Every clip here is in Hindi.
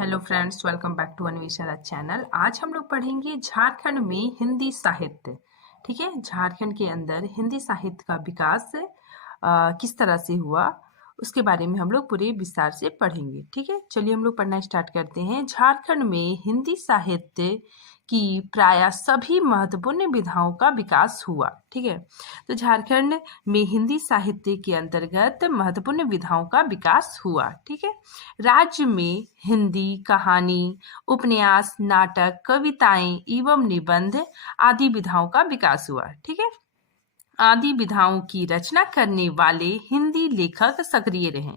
Hello friends, welcome back to Anvesha channel. आज हम लोग पढ़ेंगे झारखंड में हिंदी साहित्य। ठीक है, झारखंड के अंदर हिंदी साहित्य का विकास किस तरह से हुआ उसके बारे में हम लोग पूरे विस्तार से पढ़ेंगे। ठीक है, चलिए हम लोग पढ़ना स्टार्ट करते हैं। झारखंड में हिंदी साहित्य की प्राय सभी महत्वपूर्ण विधाओं का विकास हुआ। ठीक है, तो झारखंड में हिंदी साहित्य के अंतर्गत महत्वपूर्ण विधाओं का विकास हुआ। ठीक है, राज्य में हिंदी कहानी, उपन्यास, नाटक, कविताएं एवं निबंध आदि विधाओं का विकास हुआ। ठीक है, आदि विधाओं की रचना करने वाले हिंदी लेखक सक्रिय रहे।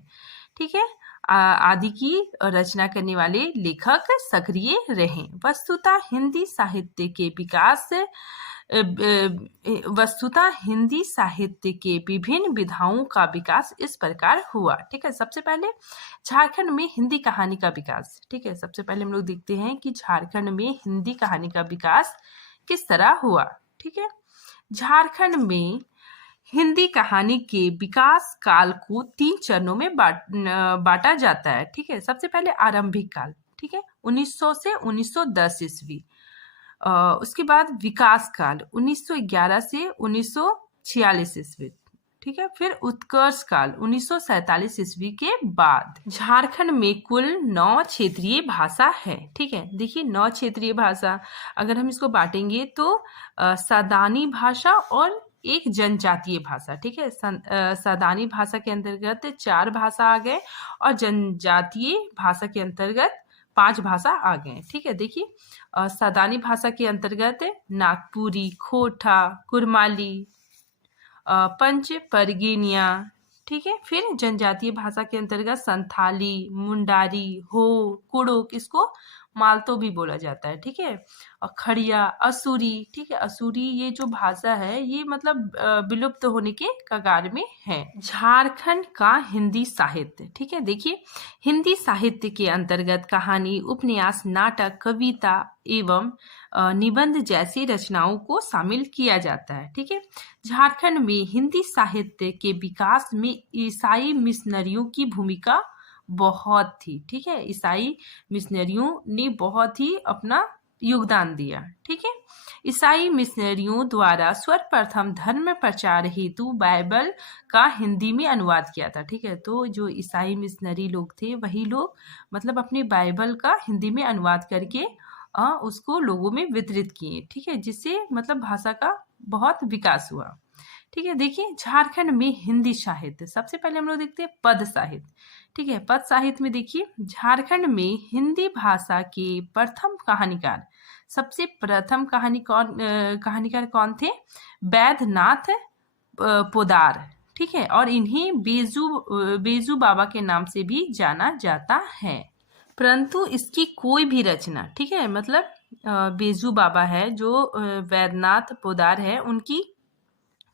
ठीक है, आदि की रचना करने वाले लेखक सक्रिय रहे। वस्तुतः हिंदी साहित्य के विकास वस्तुतः हिंदी साहित्य के विभिन्न विधाओं का विकास इस प्रकार हुआ। ठीक है, सबसे पहले झारखंड में हिंदी कहानी का विकास। ठीक है, सबसे पहले हम लोग देखते हैं कि झारखंड में हिंदी कहानी का विकास किस तरह हुआ। ठीक है, झारखंड में हिंदी कहानी के विकास काल को 3 चरणों में बांटा जाता है। ठीक है, सबसे पहले आरंभिक काल, ठीक है, 1900 से 1910 ईस्वी। उसके बाद विकास काल 1911 से 1946 ईस्वी। ठीक है, फिर उत्कर्ष काल 1947 ईस्वी के बाद। झारखंड में कुल 9 क्षेत्रीय भाषा है। ठीक है, देखिए 9 क्षेत्रीय भाषा, अगर हम इसको बांटेंगे तो सदानी भाषा और एक जनजातीय भाषा। ठीक है, सदानी भाषा के अंतर्गत 4 भाषा आ गए और जनजातीय भाषा के अंतर्गत 5 भाषा आ गए। ठीक है, देखिए सदानी भाषा के अंतर्गत नागपुरी, खोटा, कुरमाली, पंच परगिनिया। ठीक है, फिर जनजातीय भाषा के अंतर्गत संथाली, मुंडारी, हो, कुड़ुक, इसको मालतो भी बोला जाता है। ठीक है, और खड़िया, असुरी। ठीक है, असुरी ये जो भाषा है ये मतलब विलुप्त होने के कगार में है। झारखंड का हिंदी साहित्य। ठीक है, देखिए हिंदी साहित्य के अंतर्गत कहानी, उपन्यास, नाटक, कविता एवं निबंध जैसी रचनाओं को शामिल किया जाता है। ठीक है, झारखंड में हिंदी साहित्य के विकास में ईसाई मिशनरियों की भूमिका बहुत थी। ठीक है, ईसाई मिशनरियों ने बहुत ही अपना योगदान दिया। ठीक है, ईसाई मिशनरियों द्वारा सर्वप्रथम धर्म प्रचार हेतु बाइबल का हिंदी में अनुवाद किया था। ठीक है, तो जो ईसाई मिशनरी लोग थे वही लोग मतलब अपने बाइबल का हिंदी में अनुवाद करके उसको लोगों में वितरित किए। ठीक है, जिससे मतलब भाषा का बहुत विकास हुआ। ठीक है, देखिए झारखंड में हिंदी साहित्य, सबसे पहले हम लोग देखते हैं पद साहित्य। ठीक है, पद साहित्य में देखिए झारखंड में हिंदी भाषा के प्रथम कहानीकार, सबसे प्रथम कहानीकार कौन थे? वैद्यनाथ पोदार। ठीक है, और इन्हें बेजू बाबा के नाम से भी जाना जाता है। परंतु इसकी कोई भी रचना, ठीक है, मतलब बेजू बाबा है जो वैद्यनाथ पोदार है, उनकी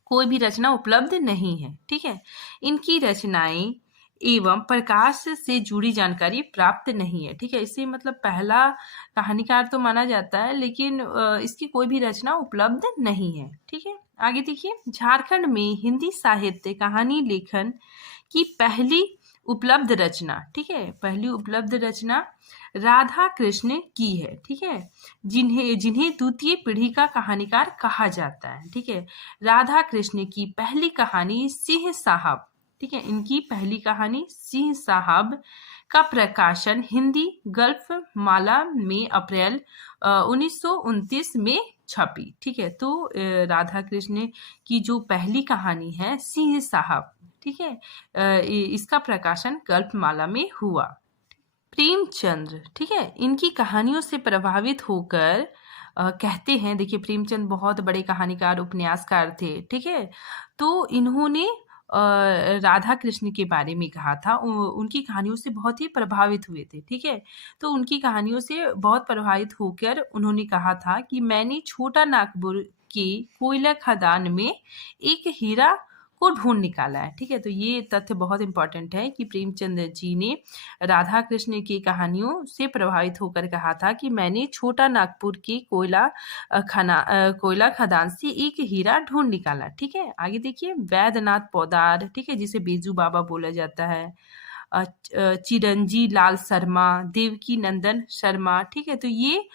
कोई भी रचना उपलब्ध नहीं है। ठीक है, इनकी रचनाएं एवं प्रकाश से जुड़ी जानकारी प्राप्त नहीं है। ठीक है, इसे मतलब पहला कहानीकार तो माना जाता है, लेकिन इसकी कोई भी रचना उपलब्ध नहीं है। ठीक है, आगे देखिए झारखंड में हिंदी साहित्य कहानी लेखन की पहली उपलब्ध रचना, ठीक है, पहली उपलब्ध रचना राधा कृष्ण की है। ठीक है, जिन्हें द्वितीय पीढ़ी का कहानीकार कहा जाता है। ठीक है, राधा कृष्ण की पहली कहानी सिंह साहब, ठीक है, इनकी पहली कहानी सिंह साहब का प्रकाशन हिंदी गल्फ माला में अप्रैल 1929 में छपी। ठीक है, तो राधा कृष्ण की जो पहली कहानी है सिंह साहब, ठीक है, इसका प्रकाशन गल्फमाला में हुआ। प्रेमचंद्र, ठीक है, इनकी कहानियों से प्रभावित होकर कहते हैं, देखिए प्रेमचंद बहुत बड़े कहानीकार उपन्यासकार थे। ठीक है, तो इन्होंने राधा कृष्ण के बारे में कहा था, उनकी कहानियों से बहुत ही प्रभावित हुए थे। ठीक है, तो उनकी कहानियों से बहुत प्रभावित होकर उन्होंने कहा था कि मैंने छोटा नागपुर के कोयला खदान में एक हीरा को ढूंढ निकाला है। ठीक है, तो ये तथ्य बहुत इंपॉर्टेंट है कि प्रेमचंद जी ने राधा कृष्ण की कहानियों से प्रभावित होकर कहा था कि मैंने छोटा नागपुर के कोयला खदान से एक हीरा ढूंढ निकाला। ठीक है, आगे देखिए वैद्यनाथ पोदार, ठीक है, जिसे बेजू बाबा बोला जाता है, चिरंजी लाल शर्मा, देवकी नंदन शर्मा। ठीक है, तो ये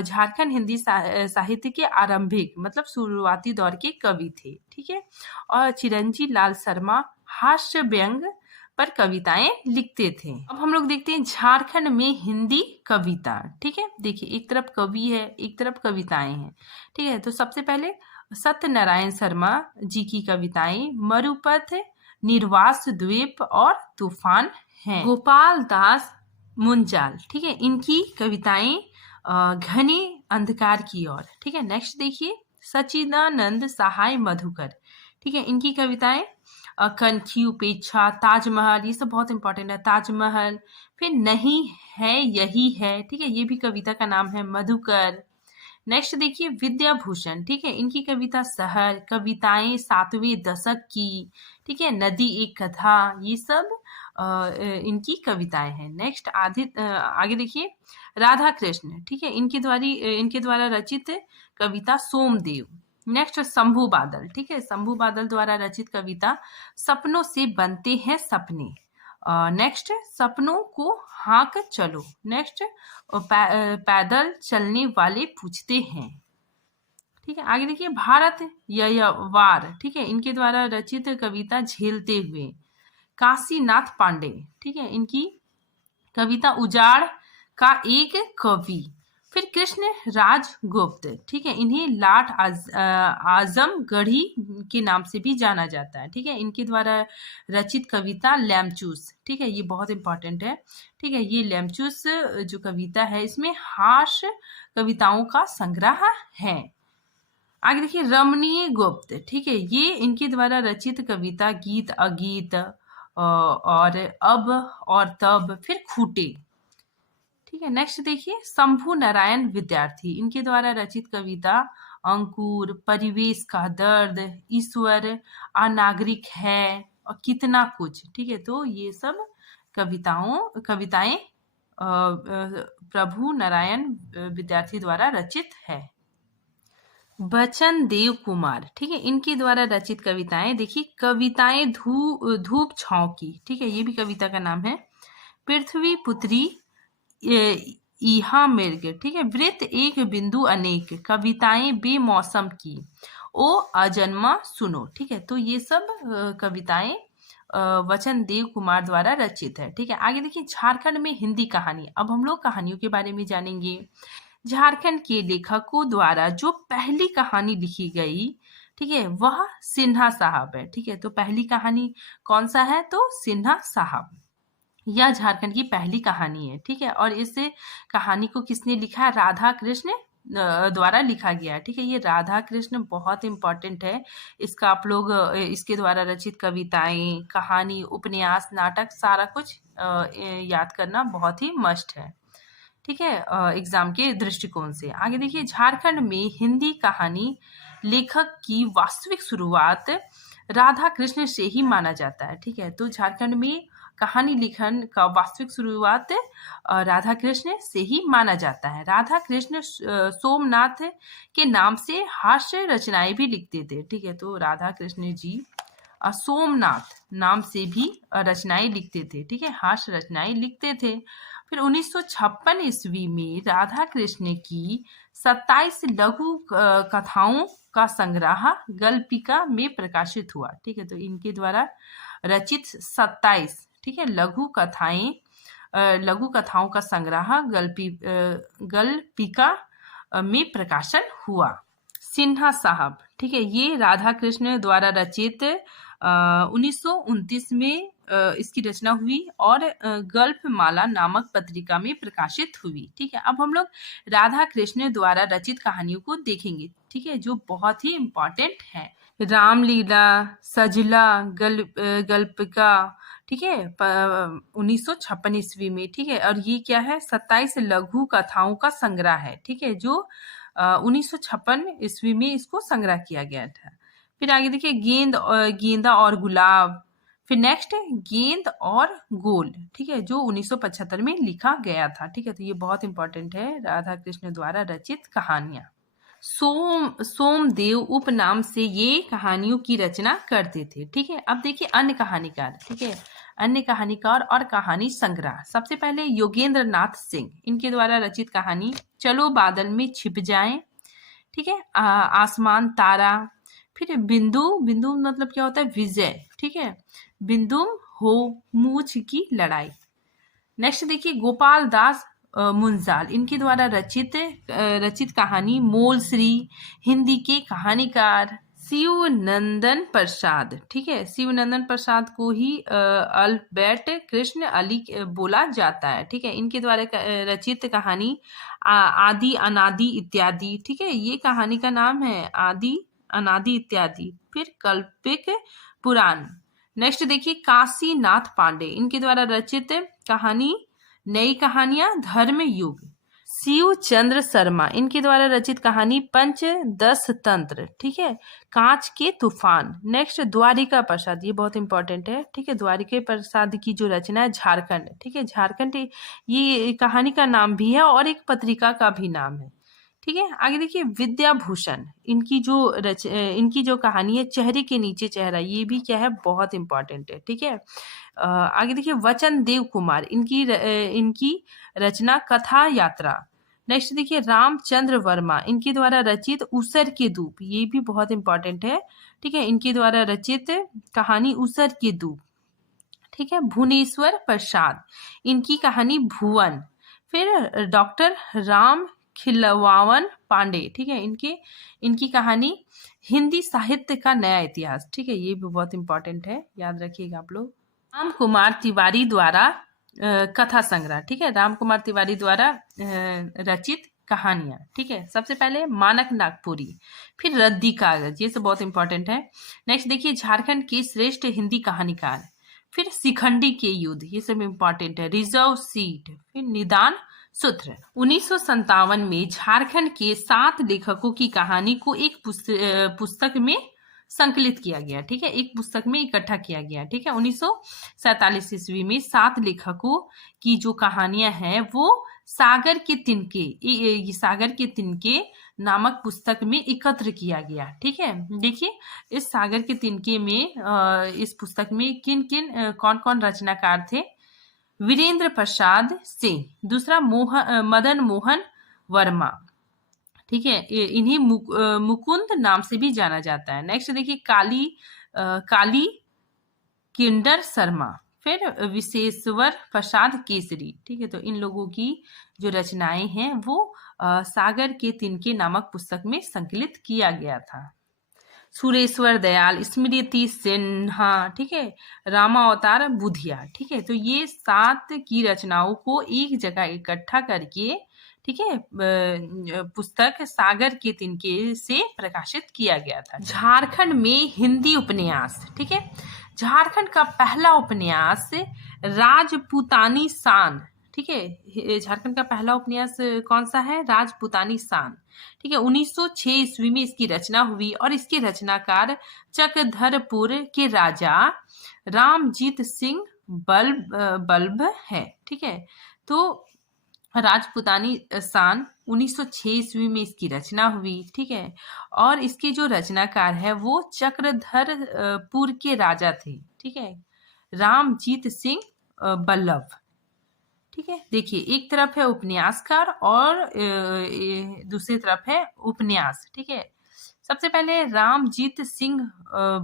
झारखंड हिंदी साहित्य के आरंभिक मतलब शुरुआती दौर के कवि थे। ठीक है, और चिरंजी लाल शर्मा हास्य व्यंग पर कविताएं लिखते थे। अब हम लोग देखते हैं झारखंड में हिंदी कविता। ठीक है, देखिए एक तरफ कवि है, एक तरफ कविताएं हैं। ठीक है, तो सबसे पहले सत्यनारायण शर्मा जी की कविताएं मरुपथ, निर्वास द्वीप और तूफान हैं। गोपाल दास मुंजाल, ठीक है, इनकी कविताएं घने अंधकार की ओर। ठीक है, नेक्स्ट देखिए सच्चिदानंद सहाय मधुकर। ठीक है, इनकी कविताएं कनखी, उपेक्षा, ताजमहल, ये सब बहुत इंपॉर्टेंट है। ताजमहल, फिर नहीं है यही है। ठीक है, ये भी कविता का नाम है। मधुकर। नेक्स्ट देखिए विद्याभूषण। ठीक है, इनकी कविता शहर, कविताएं 7वें दशक की। ठीक है, नदी एक कथा, ये सब इनकी कविताएं हैं। नेक्स्ट आगे देखिए राधा कृष्ण। ठीक है, इनके द्वारा रचित कविता सोमदेव। नेक्स्ट शंभू बादल। ठीक है, शंभू बादल द्वारा रचित कविता सपनों से बनते हैं सपने। नेक्स्ट सपनों को हाँक चलो। नेक्स्ट पैदल चलने वाले पूछते हैं। ठीक है, आगे देखिए भारत ययवार। ठीक है, इनके द्वारा रचित कविता झेलते हुए। काशीनाथ पांडे। ठीक है, इनकी कविता उजाड़ का एक कवि। फिर कृष्ण राज गुप्त। ठीक है, इन्हें लाट आजमगढ़ी के नाम से भी जाना जाता है। ठीक है, इनके द्वारा रचित कविता लैमचूस। ठीक है, ये बहुत इंपॉर्टेंट है। ठीक है, ये लैमचूस जो कविता है इसमें हास्य कविताओं का संग्रह है। आगे देखिए रमणीय गुप्त। ठीक है, ये इनके द्वारा रचित कविता गीत अगीत और अब और तब, फिर खूटे। ठीक है, नेक्स्ट देखिए शंभू नारायण विद्यार्थी। इनके द्वारा रचित कविता अंकुर, परिवेश का दर्द, ईश्वर, अनागरिक है और कितना कुछ। ठीक है, तो ये सब कविताएं प्रभु नारायण विद्यार्थी द्वारा रचित है। बचन देव कुमार। ठीक है, इनके द्वारा रचित कविताएं देखिए कविताएं धूप छांव की। ठीक है, ये भी कविता का नाम है। पृथ्वी पुत्री इहा मृग। ठीक है, वृत्त एक बिंदु अनेक, कविताएं बेमौसम की, ओ अजन्मा सुनो। ठीक है, तो ये सब कविताएं वचन देव कुमार द्वारा रचित है। ठीक है, आगे देखिए झारखंड में हिंदी कहानी। अब हम लोग कहानियों के बारे में जानेंगे। झारखंड के लेखकों द्वारा जो पहली कहानी लिखी गई, ठीक है, वह सिन्हा साहब है। ठीक है, तो पहली कहानी कौन सा है? तो सिन्हा साहब। यह झारखंड की पहली कहानी है। ठीक है, और इस कहानी को किसने लिखा? राधा कृष्ण द्वारा लिखा गया है। ठीक है, ये राधा कृष्ण बहुत इंपॉर्टेंट है। इसका आप लोग इसके द्वारा रचित कविताएं, कहानी, उपन्यास, नाटक सारा कुछ याद करना बहुत ही मस्ट है। ठीक है, एग्जाम के दृष्टिकोण से। आगे देखिए झारखंड में हिंदी कहानी लेखक की वास्तविक शुरुआत राधा कृष्ण से ही माना जाता है। ठीक है, तो झारखंड में कहानी लिखन का वास्तविक शुरुआत राधा कृष्ण से ही माना जाता है। राधा कृष्ण सोमनाथ के नाम से हास्य रचनाएं भी लिखते थे। ठीक है, तो राधा कृष्ण जी सोमनाथ नाम से भी रचनाएं लिखते थे। ठीक है, हास्य रचनाएं लिखते थे। फिर 1956 ईस्वी में राधा कृष्ण की 27 लघु कथाओं का संग्रह गल्पिका में प्रकाशित हुआ। ठीक है, तो इनके द्वारा रचित 27 ठीक है लघु कथाओं का संग्रह गल्पिका में प्रकाशन हुआ। सिन्हा साहब। ठीक है, ये राधा कृष्ण द्वारा रचित 1929 में इसकी रचना हुई और गल्प माला नामक पत्रिका में प्रकाशित हुई। ठीक है, अब हम लोग राधा कृष्ण द्वारा रचित कहानियों को देखेंगे। ठीक है, जो बहुत ही इम्पोर्टेंट है। रामलीला, सजला, गल्पिका। ठीक है, 1956 ईस्वी में। ठीक है, और ये क्या है? 27 लघु कथाओं का संग्रह है। ठीक है, जो 1956 ईस्वी में इसको संग्रह किया गया था। फिर आगे देखिए गेंदा और गुलाब। फिर नेक्स्ट है गेंद और गोल। ठीक है, जो 1975 में लिखा गया था। ठीक है, तो ये बहुत इंपॉर्टेंट है, राधा कृष्ण द्वारा रचित कहानियां। सोमदेव उपनाम से ये कहानियों की रचना करते थे। ठीक है, अब देखिए अन्य कहानीकार। ठीक है, अन्य कहानीकार और कहानी संग्रह। सबसे पहले योगेंद्र नाथ सिंह, इनके द्वारा रचित कहानी चलो बादल में छिप जाएं, ठीक है, आसमान तारा। फिर बिंदु, बिंदु मतलब क्या होता है, विजय, ठीक है, बिंदु हो मूछ की लड़ाई। नेक्स्ट देखिए गोपाल दास मुंजाल, इनके द्वारा रचित कहानी मोल श्री। हिंदी के कहानीकार शिव नंदन प्रसाद, ठीक है, शिव नंदन प्रसाद को ही अल्बर्ट कृष्ण अली बोला जाता है, ठीक है। इनके द्वारा रचित कहानी आदि अनादि इत्यादि, ठीक है, ये कहानी का नाम है आदि अनादि इत्यादि। फिर कल्पिक पुराण। नेक्स्ट देखिए काशीनाथ पांडे, इनके द्वारा रचित कहानी नई कहानियां धर्म युग। शिव चंद्र शर्मा, इनके द्वारा रचित कहानी पंच दस तंत्र, ठीक है, कांच के तूफान। नेक्स्ट द्वारिका प्रसाद, ये बहुत इंपॉर्टेंट है, ठीक है, द्वारिका प्रसाद की जो रचना है झारखंड, ठीक है, झारखंड ये कहानी का नाम भी है और एक पत्रिका का भी नाम है, ठीक है। आगे देखिए विद्याभूषण, इनकी जो कहानी है चेहरे के नीचे चेहरा, ये भी क्या है, बहुत इंपॉर्टेंट है, ठीक है। आगे देखिए वचन देव कुमार, इनकी रचना कथा यात्रा। नेक्स्ट देखिए रामचंद्र वर्मा, इनके द्वारा रचित उसर के धूप, ये भी बहुत इंपॉर्टेंट है, ठीक है, इनके द्वारा रचित कहानी उसर के धूप, ठीक है। भुवनेश्वर प्रसाद, इनकी कहानी भुवन। फिर डॉक्टर राम खिलवावन पांडे, ठीक है, इनकी कहानी हिंदी साहित्य का नया इतिहास, ठीक है, ये भी बहुत इंपॉर्टेंट है, याद रखिएगा आप लोग। राम कुमार तिवारी द्वारा कथा संग्रह, ठीक है, राम कुमार तिवारी द्वारा रचित कहानियां, ठीक है। सबसे पहले मानक नागपुरी, फिर रद्दी कागज, ये सब बहुत इंपॉर्टेंट है। नेक्स्ट देखिए झारखंड के श्रेष्ठ हिंदी कहानीकार, फिर शिखंडी के युद्ध, ये सब इंपॉर्टेंट है। रिजर्व सीट, फिर निदान सूत्र। 1957 में झारखंड के 7 लेखकों की कहानी को एक पुस्तक में संकलित किया गया, ठीक है, एक पुस्तक में इकट्ठा किया गया, ठीक है। 1947 ईस्वी में 7 लेखकों की जो कहानियां हैं वो सागर के तिनके नामक पुस्तक में एकत्र किया गया, ठीक है। देखिए इस सागर के तिनके में इस पुस्तक में कौन कौन रचनाकार थे। वीरेंद्र प्रसाद सिंह, दूसरा मदन मोहन वर्मा, ठीक है, इन्हें मुकुंद नाम से भी जाना जाता है। नेक्स्ट देखिए काली किंडर शर्मा, फिर विशेश्वर प्रसाद केसरी, ठीक है, तो इन लोगों की जो रचनाएं हैं वो सागर के तिनके नामक पुस्तक में संकलित किया गया था। सुरेश्वर दयाल, स्मृति सिन्हा, ठीक है, रामावतार बुधिया, ठीक है, तो ये 7 की रचनाओं को एक जगह इकट्ठा करके, ठीक है, पुस्तक सागर के तिनके से प्रकाशित किया गया था। झारखंड में हिंदी उपन्यास, ठीक है, झारखंड का पहला उपन्यास राजपूतानी शान, ठीक है, झारखंड का पहला उपन्यास कौन सा है, राजपूतानी शान, ठीक है। 1906 ईस्वी में इसकी रचना हुई और इसके रचनाकार चकधरपुर के राजा रामजीत सिंह बल्ब है, ठीक है। तो राजपूतानी शान 1906 ईस्वी में इसकी रचना हुई, ठीक है, और इसके जो रचनाकार है वो चक्रधरपुर के राजा थे, ठीक है, रामजीत सिंह बल्लभ, ठीक है। देखिए एक तरफ है उपन्यासकार और दूसरी तरफ है उपन्यास, ठीक है। सबसे पहले रामजीत सिंह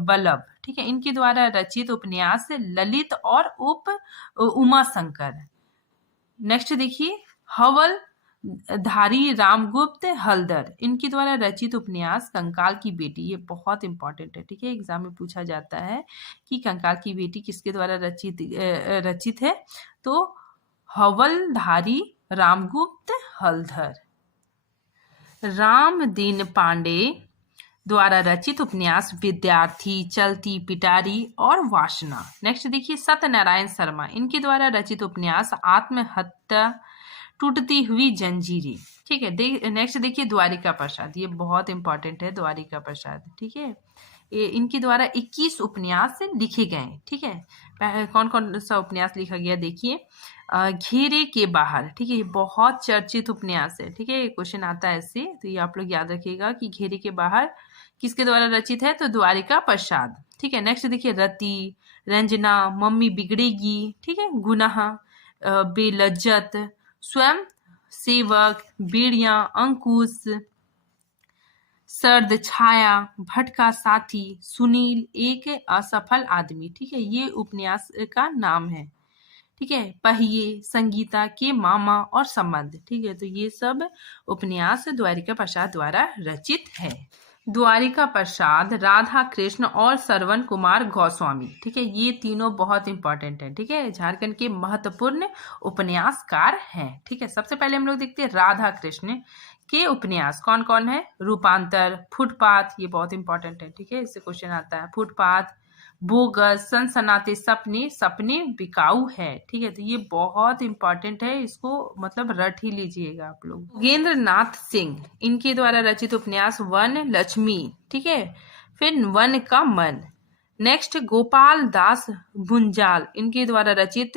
बल्लभ, ठीक है, इनके द्वारा रचित उपन्यास ललित और उमा शंकर। नेक्स्ट देखिए हवलधारी रामगुप्त हलदर, इनके द्वारा रचित उपन्यास कंकाल की बेटी, ये बहुत इंपॉर्टेंट है, ठीक है, एग्जाम में पूछा जाता है कि कंकाल की बेटी किसके द्वारा रचित है, तो हवलधारी रामगुप्त हलधर। रामदीन पांडे द्वारा रचित उपन्यास विद्यार्थी, चलती पिटारी और वासना। नेक्स्ट देखिए सत्यनारायण शर्मा, इनके द्वारा रचित उपन्यास आत्महत्या, टूटती हुई जंजीरें, ठीक है। नेक्स्ट देखिए द्वारिका प्रसाद, ये बहुत इंपॉर्टेंट है, द्वारिका प्रसाद, ठीक है, इनके द्वारा 21 उपन्यास लिखे गए, ठीक है। कौन कौन सा उपन्यास लिखा गया देखिए, घेरे के बाहर, ठीक है, ये बहुत चर्चित उपन्यास है, ठीक है, क्वेश्चन आता है इससे, तो ये आप लोग याद रखिएगा कि घेरे के बाहर किसके द्वारा रचित है, तो द्वारिका प्रसाद, ठीक है। नेक्स्ट देखिए रति, रंजना, मम्मी बिगड़ेगी, ठीक है, गुनाह, बेलज्जत, स्वयं सेवक, बेड़िया, अंकुश, सर्द छाया, भटका साथी, सुनील, एक असफल आदमी, ठीक है, ये उपन्यास का नाम है। ठीक है, पहिए, संगीता के मामा और संबंध, ठीक है, तो ये सब उपन्यास द्वारिका प्रसाद द्वारा रचित है। द्वारिका प्रसाद, राधा कृष्ण और श्रवण कुमार गोस्वामी, ठीक है, ये तीनों बहुत इंपॉर्टेंट है। ठीक है, झारखंड के महत्वपूर्ण उपन्यासकार हैं। ठीक है, सबसे पहले हम लोग देखते हैं राधा कृष्ण के उपन्यास कौन कौन है। रूपांतर, फुटपाथ, ये बहुत इंपॉर्टेंट है। ठीक है, इससे क्वेश्चन आता है। फुटपाथ, बोगस, सनसनाते सपने, सपने बिकाऊ है। ठीक है, तो ये बहुत इंपॉर्टेंट है, इसको मतलब रट ही लीजिएगा आप लोग। योगेंद्र नाथ सिंह, इनके द्वारा रचित उपन्यास वन लक्ष्मी, ठीक है, फिर वन का मन। नेक्स्ट गोपाल दास भुंजाल, इनके द्वारा रचित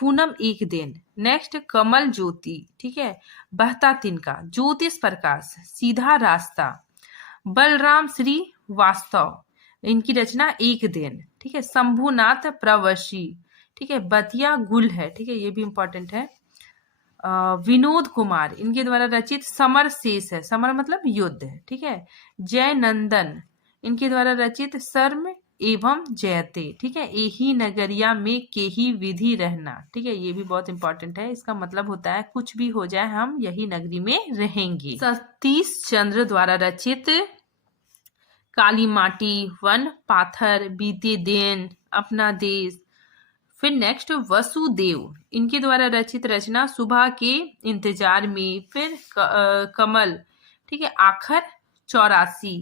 पूनम एक दिन। नेक्स्ट कमल ज्योति, ठीक है, बहता तिनका, ज्योतिष प्रकाश, सीधा रास्ता। बलराम श्रीवास्तव, इनकी रचना एक दिन। ठीक है, शंभुनाथ प्रवशी, ठीक है, बतिया गुल है। ठीक है, ये भी इंपॉर्टेंट है। विनोद कुमार, इनके द्वारा रचित समर शेष है, समर मतलब युद्ध। ठीक है, जयनंदन, इनके द्वारा रचित शर्म एवं जयते। ठीक है, एही नगरिया में केही विधि रहना। ठीक है, ये भी बहुत इंपॉर्टेंट है, इसका मतलब होता है कुछ भी हो जाए हम यही नगरी में रहेंगे। सतीश चंद्र द्वारा रचित काली माटी, वन पाथर, बीते दिन, अपना देश। फिर नेक्स्ट वसुदेव, इनके द्वारा रचित रचना सुबह के इंतजार में। फिर कमल, ठीक है, आखर 84।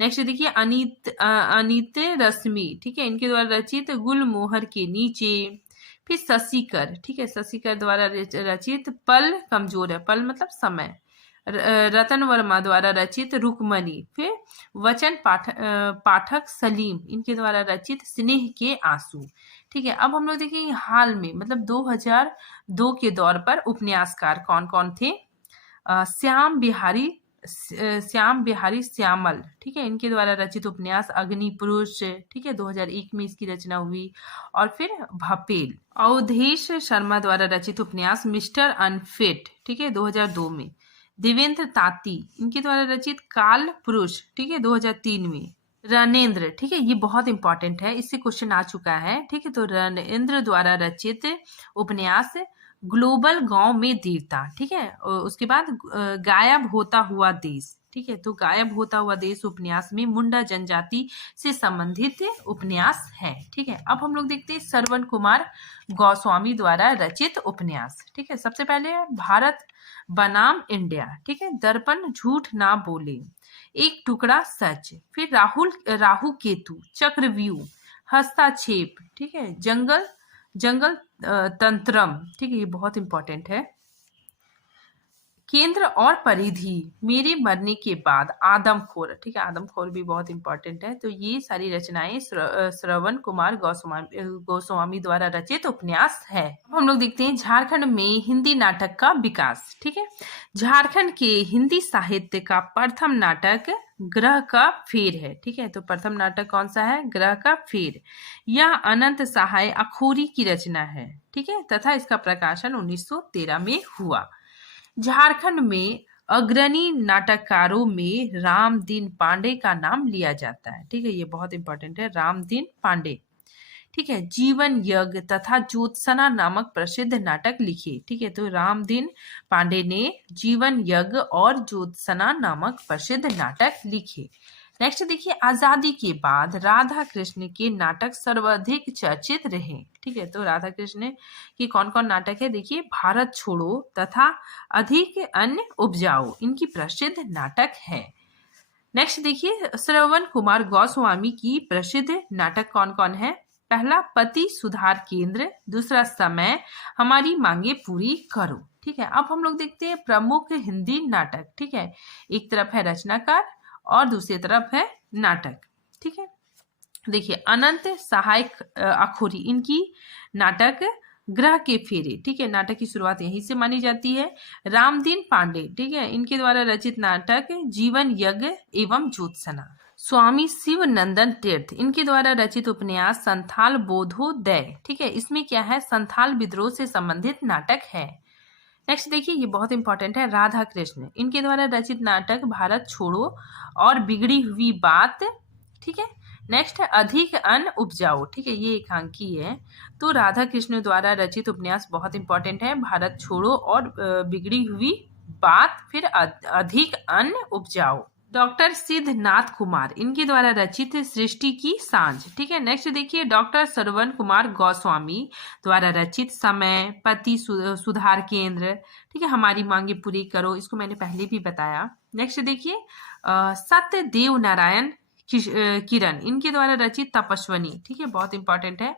नेक्स्ट देखिए अनित रश्मि, ठीक है, इनके द्वारा रचित गुलमोहर के नीचे। फिर शशिकर, ठीक है, शशिकर द्वारा रचित पल कमजोर है, पल मतलब समय। रतन वर्मा द्वारा रचित रुकमणी। फिर वचन पाठक सलीम, इनके द्वारा रचित स्नेह के आंसू। ठीक है, अब हम लोग देखेंगे हाल में मतलब 2002 के दौर पर उपन्यासकार कौन कौन थे। श्याम बिहारी श्यामल, ठीक है, इनके द्वारा रचित उपन्यास अग्नि पुरुष, ठीक है, 2001 में इसकी रचना हुई। और फिर भपेल। अवधेश शर्मा द्वारा रचित उपन्यास मिस्टर अनफिट, ठीक है, 2002 में। देवेंद्र ताती, इनके द्वारा रचित काल पुरुष, ठीक है, 2003 में। रणेंद्र, ठीक है, ये बहुत इंपॉर्टेंट है, इससे क्वेश्चन आ चुका है। ठीक है, तो रणेंद्र द्वारा रचित उपन्यास ग्लोबल गांव में देवता। ठीक है, उसके बाद गायब होता हुआ देश। ठीक है, तो गायब होता हुआ देश उपन्यास में मुंडा जनजाति से संबंधित उपन्यास है। ठीक है, अब हम लोग देखते हैं श्रवण कुमार गोस्वामी द्वारा रचित उपन्यास। ठीक है, सबसे पहले भारत बनाम इंडिया, ठीक है, दर्पण झूठ ना बोले, एक टुकड़ा सच। फिर राहु केतु, चक्रव्यूह, हस्तक्षेप, ठीक है, जंगल तंत्रम, ठीक है, ये बहुत इंपॉर्टेंट है। केंद्र और परिधि, मेरे मरने के बाद, आदमखोर, ठीक है, आदमखोर भी बहुत इंपॉर्टेंट है। तो ये सारी रचनाएं श्रवण कुमार गोस्वामी द्वारा रचित उपन्यास है। अब हम लोग देखते हैं झारखंड में हिंदी नाटक का विकास। ठीक है, झारखंड के हिंदी साहित्य का प्रथम नाटक ग्रह का फेर है। ठीक है, तो प्रथम नाटक कौन सा है, ग्रह का फेर। यह अनंत सहाय अखोरी की रचना है। ठीक है, तथा इसका प्रकाशन 1913 में हुआ। झारखंड में अग्रणी नाटककारों में रामदीन पांडे का नाम लिया जाता है। ठीक है, ये बहुत इंपॉर्टेंट है, रामदीन पांडे। ठीक है, जीवन यज्ञ तथा ज्योत्सना नामक प्रसिद्ध नाटक लिखे। ठीक है, तो रामदीन पांडे ने जीवन यज्ञ और ज्योत्सना नामक प्रसिद्ध नाटक लिखे। नेक्स्ट देखिए, आजादी के बाद राधा कृष्ण के नाटक सर्वाधिक चर्चित रहे। ठीक है, तो राधा कृष्ण के कौन कौन नाटक है देखिए, भारत छोड़ो तथा अधिक अन्य उपजाओ, इनकी प्रसिद्ध नाटक है। नेक्स्ट देखिए, श्रवण कुमार गोस्वामी की प्रसिद्ध नाटक कौन कौन है। पहला पति सुधार केंद्र, दूसरा समय, हमारी मांगे पूरी करो। ठीक है, अब हम लोग देखते हैं प्रमुख हिंदी नाटक। ठीक है, एक तरफ है रचनाकार और दूसरी तरफ है नाटक। ठीक है, देखिए अनंत सहाय अखोरी, इनकी नाटक ग्रह के फेरे। ठीक है, नाटक की शुरुआत यहीं से मानी जाती है। रामदीन पांडे, ठीक है, इनके द्वारा रचित नाटक जीवन यज्ञ एवं ज्योत्सना। स्वामी शिवनंदन तीर्थ, इनके द्वारा रचित उपन्यास संथाल बोधोदय। ठीक है, इसमें क्या है, संथाल विद्रोह से संबंधित नाटक है। नेक्स्ट देखिए, ये बहुत इंपॉर्टेंट है, राधा कृष्ण, इनके द्वारा रचित नाटक भारत छोड़ो और बिगड़ी हुई बात। ठीक है, नेक्स्ट है अधिक अन्न उपजाओ। ठीक है, ये एकांकी है। तो राधा कृष्ण द्वारा रचित उपन्यास बहुत इंपॉर्टेंट है, भारत छोड़ो और बिगड़ी हुई बात, फिर अधिक अन्न उपजाओ। डॉक्टर सिद्धनाथ कुमार, इनके द्वारा रचित सृष्टि की सांझ। ठीक है, नेक्स्ट देखिए, डॉक्टर श्रवण कुमार गोस्वामी द्वारा रचित समय, पति सुधार केंद्र। ठीक है, हमारी मांगे पूरी करो, इसको मैंने पहले भी बताया। नेक्स्ट देखिए, सत्यदेव नारायण किरण, इनके द्वारा रचित तपस्वनी। ठीक है, बहुत इंपॉर्टेंट है।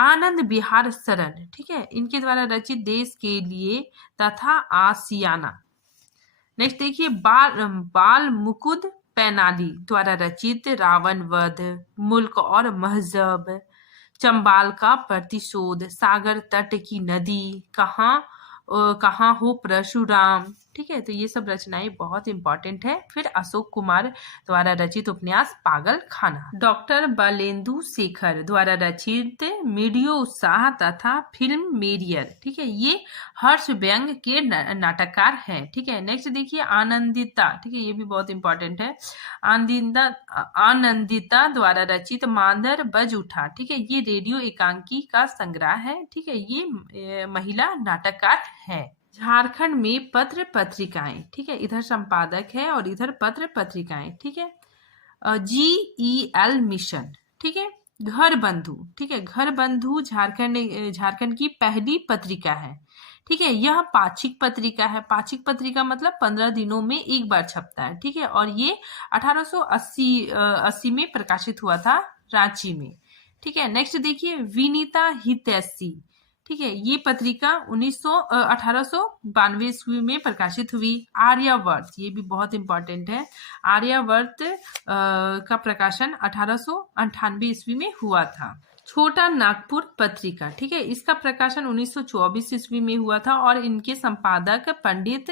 आनंद विहार शरण, ठीक है, इनके द्वारा रचित देश के लिए तथा आसियाना। नेक्स्ट देखिए, बाल मुकुद पैनाली द्वारा रचित रावण वध, मुल्क और महजब, चंबाल का प्रतिशोध, सागर तट की नदी, कहाँ हो परशुराम। ठीक है, तो ये सब रचनाएं बहुत इंपॉर्टेंट है। फिर अशोक कुमार द्वारा रचित उपन्यास पागल खाना। डॉक्टर बालेंदु शेखर द्वारा रचित मीडियो उत्साह तथा फिल्म मेरियर। ठीक है, ये हर्ष व्यंग के नाटककार हैं। ठीक है, नेक्स्ट देखिए, आनंदिता। ठीक है, ये भी बहुत इंपॉर्टेंट है। आनंदिता द्वारा रचित मांदर बज उठा। ठीक है, ये रेडियो एकांकी का संग्रह है। ठीक है, ये महिला नाटककार है। झारखंड में पत्र पत्रिकाएं। ठीक है, इधर संपादक है और इधर पत्र पत्रिकाएं। ठीक है, GEL मिशन। ठीक है, घर बंधु। ठीक है, घर बंधु झारखंड की पहली पत्रिका है। ठीक है, यह पाक्षिक पत्रिका है। पाक्षिक पत्रिका मतलब 15 दिनों में एक बार छपता है। ठीक है, और ये 1880 में प्रकाशित हुआ था रांची में। ठीक है, नेक्स्ट देखिए, विनीता हितैषी। ठीक है, ये पत्रिका 1892 ईस्वी में प्रकाशित हुई। आर्यावर्त, ये भी बहुत इंपॉर्टेंट है। आर्यावर्त का प्रकाशन 1898 ईस्वी में हुआ था। छोटा नागपुर पत्रिका। ठीक है, इसका प्रकाशन 1924 ईस्वी में हुआ था और इनके संपादक पंडित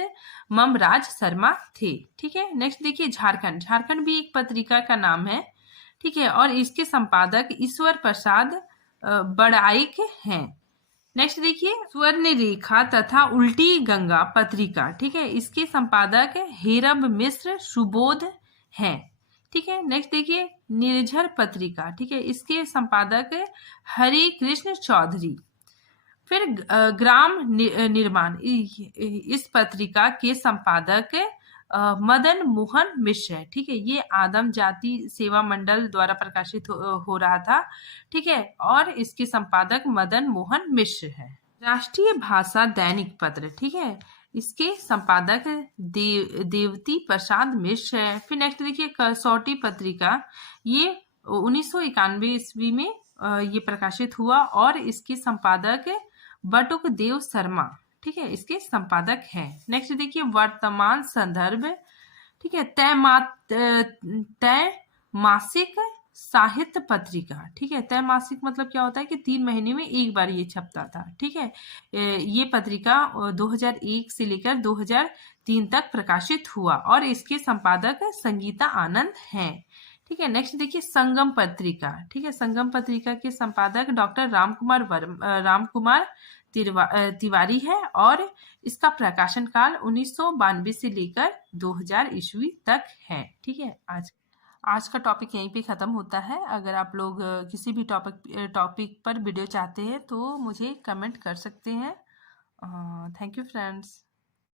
ममराज शर्मा थे। ठीक है, नेक्स्ट देखिए, झारखंड। झारखंड भी एक पत्रिका का नाम है। ठीक है, और इसके संपादक ईश्वर प्रसाद बड़ाइक हैं। नेक्स्ट देखिए, स्वर्ण रेखा तथा उल्टी गंगा पत्रिका। ठीक है, इसके संपादक हेरब मिश्र सुबोध हैं। ठीक है, नेक्स्ट देखिए, निर्झर पत्रिका। ठीक है, इसके संपादक हरि कृष्ण चौधरी। फिर ग्राम निर्माण, इस पत्रिका के संपादक मदन मोहन मिश्र है। ठीक है, ये आदम जाति सेवा मंडल द्वारा प्रकाशित हो रहा था। ठीक है, और इसके संपादक मदन मोहन मिश्र है। राष्ट्रीय भाषा दैनिक पत्र। ठीक है, इसके संपादक देवती प्रसाद मिश्र है। फिर नेक्स्ट देखिए, कसौटी पत्रिका, ये 1991 ईस्वी में ये प्रकाशित हुआ और इसके संपादक बटुक देव शर्मा। ठीक है, इसके संपादक हैं। नेक्स्ट देखिए, वर्तमान संदर्भ। ठीक है, तय मासिक साहित्य पत्रिका। ठीक है, तय मासिक मतलब क्या होता है कि 3 महीने में एक बार ये छपता था। ठीक है, ये पत्रिका 2001 से लेकर 2003 तक प्रकाशित हुआ और इसके संपादक संगीता आनंद हैं। ठीक है, नेक्स्ट देखिए, संगम पत्रिका। ठीक है, संगम पत्रिका के संपादक डॉक्टर रामकुमार तिवारी है और इसका प्रकाशन काल 1992 से लेकर 2000 ईस्वी तक है। ठीक है, आज का टॉपिक यहीं पे ख़त्म होता है। अगर आप लोग किसी भी टॉपिक पर वीडियो चाहते हैं तो मुझे कमेंट कर सकते हैं। Thank you friends.